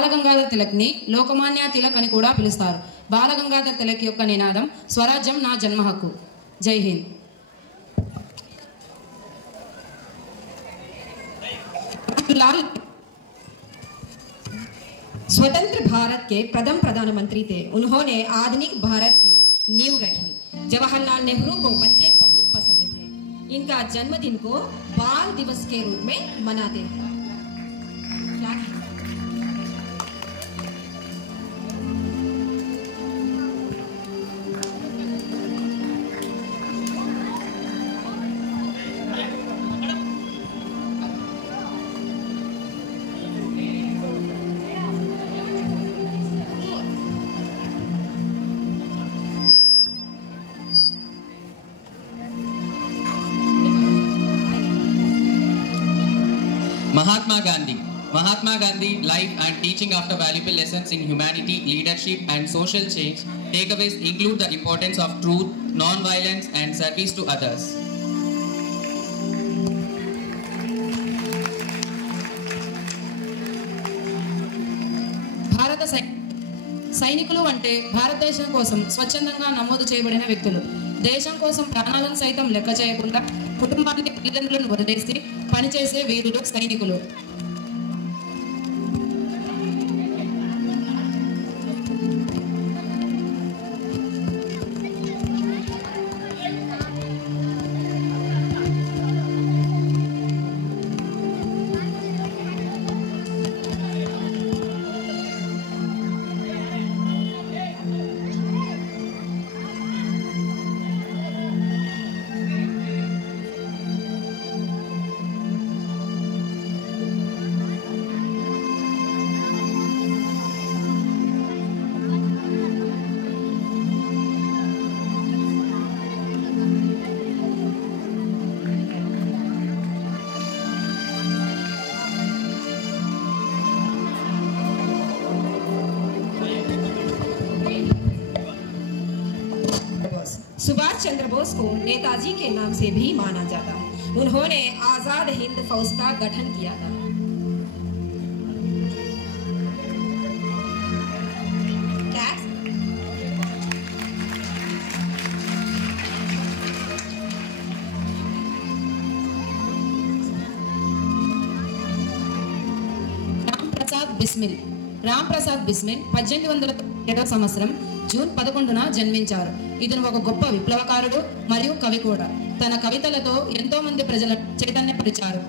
బాలగంగాధర్ తిలక్ని లోకమాన్య తిలక్ అని కూడా పిలుస్తారు. బాలగంగాధర్ తిలక్ యొక్క నినాదం స్వరాజ్యం నా జన్మ హక్కు. జై హింద్. लाल स्वतंत्र भारत के प्रथम प्रधानमंत्री थे। उन्होंने आधुनिक भारत की नींव रखी। जवाहरलाल नेहरू को बच्चे बहुत पसंद थे। इनका जन्मदिन को बाल दिवस के रूप में मनाते हैं। Mahatma Gandhi life and teaching after valuable lessons in humanity, leadership and social change. Takeaways include the importance of truth, non-violence and service to others. భారత సైనికులు అంటే భారతదేశం కోసం స్వచ్ఛందంగా నమోదు చేయబడిన వ్యక్తులు. దేశం కోసం ప్రాణాలను సైతం లెక్క చేయకుండా కుటుంబానికి తల్లిదండ్రులను వదిలేసి పనిచేసే వీరులు సైనికులు. सुभाष चंद्र बोस को नेताजी के नाम से भी माना जाता है। उन्होंने आजाद हिंद फौज का गठन किया था। రామ్ ప్రసాద్ బిస్మిల్ 1807 సంవత్సరం జూన్ 11న జన్మించారు. ఇతను ఒక గొప్ప విప్లవకారుడు మరియు కవి కూడా. తన కవితలతో ఎంతో మంది ప్రజలను చైతన్యపరిచారు.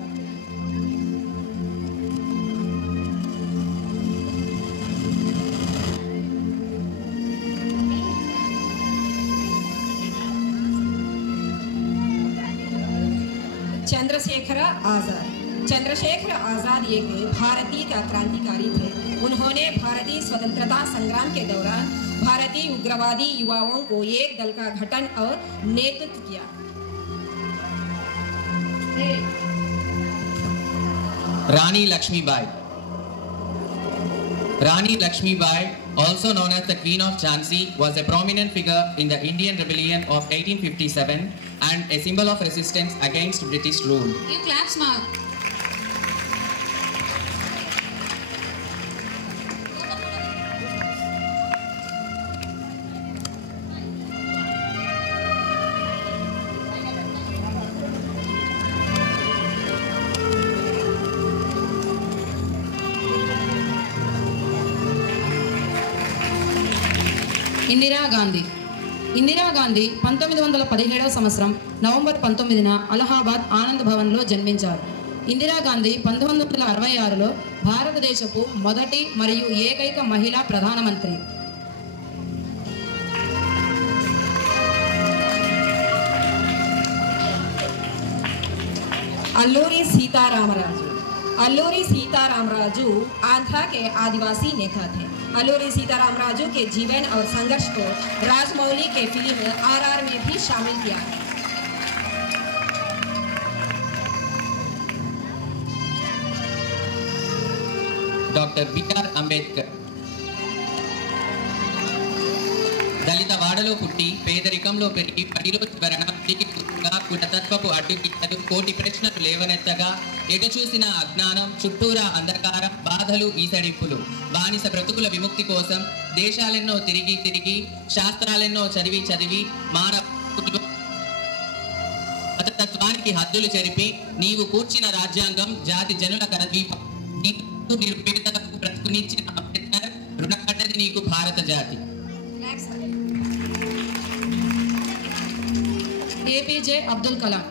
चंद्रशेखर आजाद एक भारतीय क्रांतिकारी थे। उन्होंने भारतीय स्वतंत्रता संग्राम के दौरान भारतीय उग्रवादी युवाओं को एक दल का गठन और नेतृत्व किया। Rani Lakshmibai, also known as the Queen of Jhansi, was a prominent figure in the Indian Rebellion of 1857 and a symbol of resistance against British rule. You clap smart. Indira Gandhi 1917వ సంవత్సరం నవంబర్ 19న అలహాబాద్ ఆనంద్ భవన్లో జన్మించారు. ఇందిరా గాంధీ 1966లో భారతదేశపు మొదటి మరియు ఏకైక మహిళా ప్రధానమంత్రి. अल्लूरी सीतारामराजू आंध्र के आदिवासी नेता थे। अल्लूरी सीतारामराजू के जीवन और संघर्ष को राजमौली के फिल्म RR में भी शामिल किया है। Dr. B.R. Ambedkar. దళిత వాడలో పుట్టి పేదరికంలో పెరిగి పడిలో చివరణ కులతత్వపు అడ్డుగిట్టలు కోటి ప్రశ్నలు లేవనెత్తగా ఎటు చూసిన అజ్ఞానం చుట్టూరా అంధకారం బాధలు ఈసడింపులు బానిస బ్రతుకుల విముక్తి కోసం దేశాలెన్నో తిరిగి తిరిగి శాస్త్రాలెన్నో చదివి చదివి మతతత్వానికి హద్దులు చెరిపి నీవు కూర్చిన రాజ్యాంగం జాతి జనుల కరద్వీపం నిరుపేదలకు బ్రతుకునిచ్చిన అంబేద్కర్ రుణపడ్డది నీకు భారత జాతి. ఏపీజే అబ్దుల్ కలాం.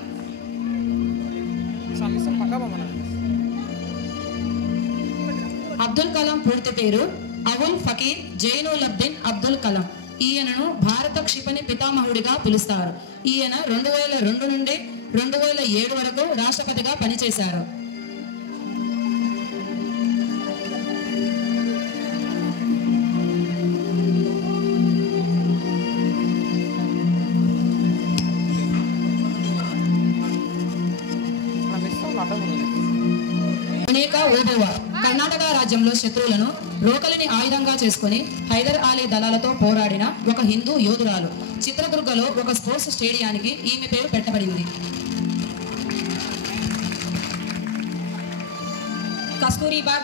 అబ్దుల్ కలాం పూర్తి పేరు అవుల్ ఫకీర్ జైనులబ్దీన్ అబ్దుల్ కలాం. ఈయనను భారత క్షిపణి పితామహుడిగా పిలుస్తారు. ఈయన 2002 నుండి 2007 వరకు రాష్ట్రపతిగా పనిచేశారు. కర్ణాటక రాజ్యంలో శత్రువులను రోకలిని ఆయుధంగా చేసుకుని హైదర్ అలీ దళాలతో పోరాడిన ఒక హిందూ యోధురాలు. చిత్రదుర్గలో ఒక స్పోర్ట్స్ స్టేడియానికి ఈమె పేరు పెట్టబడింది. कस्तूरबा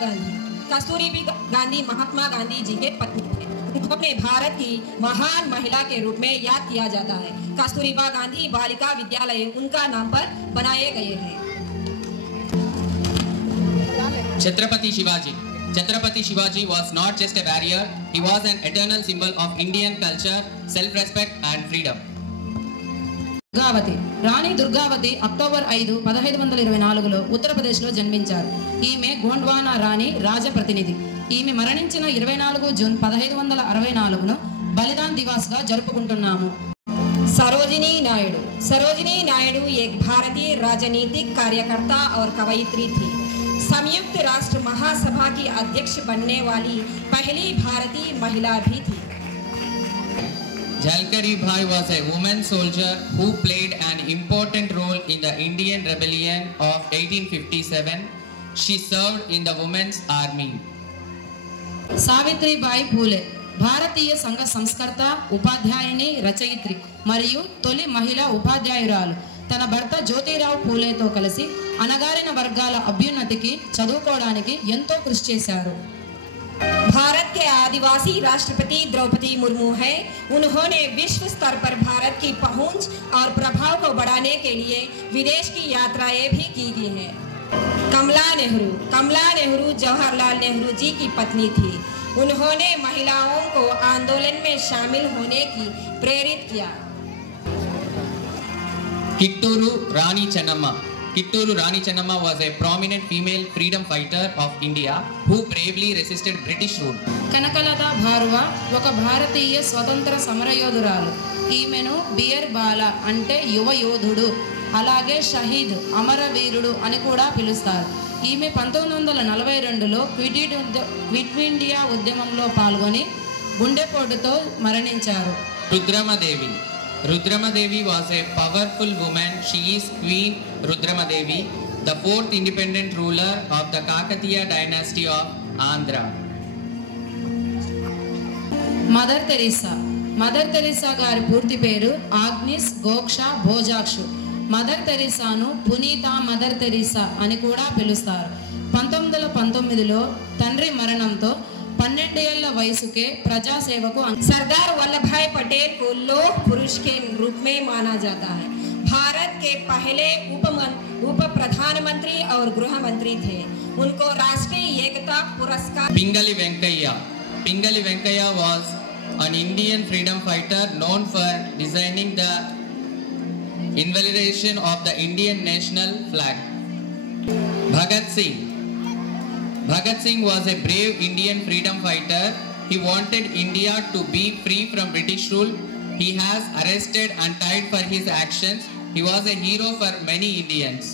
गांधी महात्मा गांधी जी के पत्नी थे। उन्होंने भारत की महान महिला के रूप में याद किया जाता है। कस्तूरबा गांधी बालिका विद्यालय उनका नाम पर बनाए गए हैं। Chhatrapati Shivaji was not just a warrior, he was an eternal symbol of Indian culture, self-respect and freedom. Durgavati. Rani Durgavati October 5, 1524లో ఉత్తరప్రదేశ్లో జన్మించారు. ఈమె గోండ్వానా రాణి రాజప్రతినిధి. ఈమె మరణించిన 24 జూన్ 1564ను బలిదాన్ దివాస్గా జరుపుకుంటున్నాము. सरोजिनी नायडू एक भारतीय राजनीतिक कार्यकर्ता और कवयित्री थी। संयुक्त राष्ट्र महासभा की अध्यक्ष बनने वाली पहली भारतीय महिला भी थी। Jalkari Bhai was a woman soldier who played an important role in the Indian Rebellion of 1857. She served in the Women's Army. Savitribai Phule భారతీయ సంఘ సంస్కర్త, ఉపాధ్యాయుని, రచయిత్రి మరియు తొలి మహిళా ఉపాధ్యాయురాలు. తన భర్త జ్యోతిరావు పూలేతో కలిసి అణగారిన వర్గాల అభ్యున్నతికి చదువుకోవడానికి ఎంతో కృషి చేశారు. भारत के आदिवासी राष्ट्रपति द्रौपदी मुर्मू है। उन्होंने विश्व स्तर पर भारत की पहुंच और प्रभाव को बढ़ाने के लिए विदेश की यात्राएं भी की गई हैं। कमला नेहरू जवाहरलाल नेहरू जी की पत्नी थी। उन्होंने महिलाओं को आंदोलन में शामिल होने की प्रेरित किया। Kitturu Rani Chennamma was a prominent female freedom fighter of India who bravely resisted British rule. Kanaklata భారువా ఒక భారతీయ స్వతంత్ర సమరయోధురాలు. ఈమెను బియర్ బాల అంటే యువ యోధుడు, అలాగే షహీద్ అమరవీరుడు అని కూడా పిలుస్తారు. ఈమె 1942లో క్విట్ ఇండియా ఉద్యమంలో పాల్గొని గుండెపోటుతో మరణించారు. Rudramadevi was a powerful woman. She is Queen Rudramadevi, the 4th independent ruler of the Kakatiya dynasty of Andhra. Mother Teresa గారి పూర్తి పేరు ఆగ్నిస్ గోక్షా భోజాక్షు. మదర్ తెరీసాను పునీత మదర్ తెరీసా అని కూడా పిలుస్తారు. 1919లో తండ్రి మరణంతో 12 ఏళ్ల వయసుకే ప్రజాసేవకు सरदार वल्लभ भाई पटेल को लौह पुरुष के रूप में माना जाता है। भारत के पहले उप प्रधानमंत्री और गृह मंत्री थे। उनको राष्ट्रीय एकता पुरस्कार Pingali Venkaya was an Indian freedom fighter known for designing the invalidation of the Indian national flag. Bhagat Singh was a brave Indian freedom fighter. He wanted India to be free from British rule. He was arrested and tried for his actions. He was a hero for many Indians.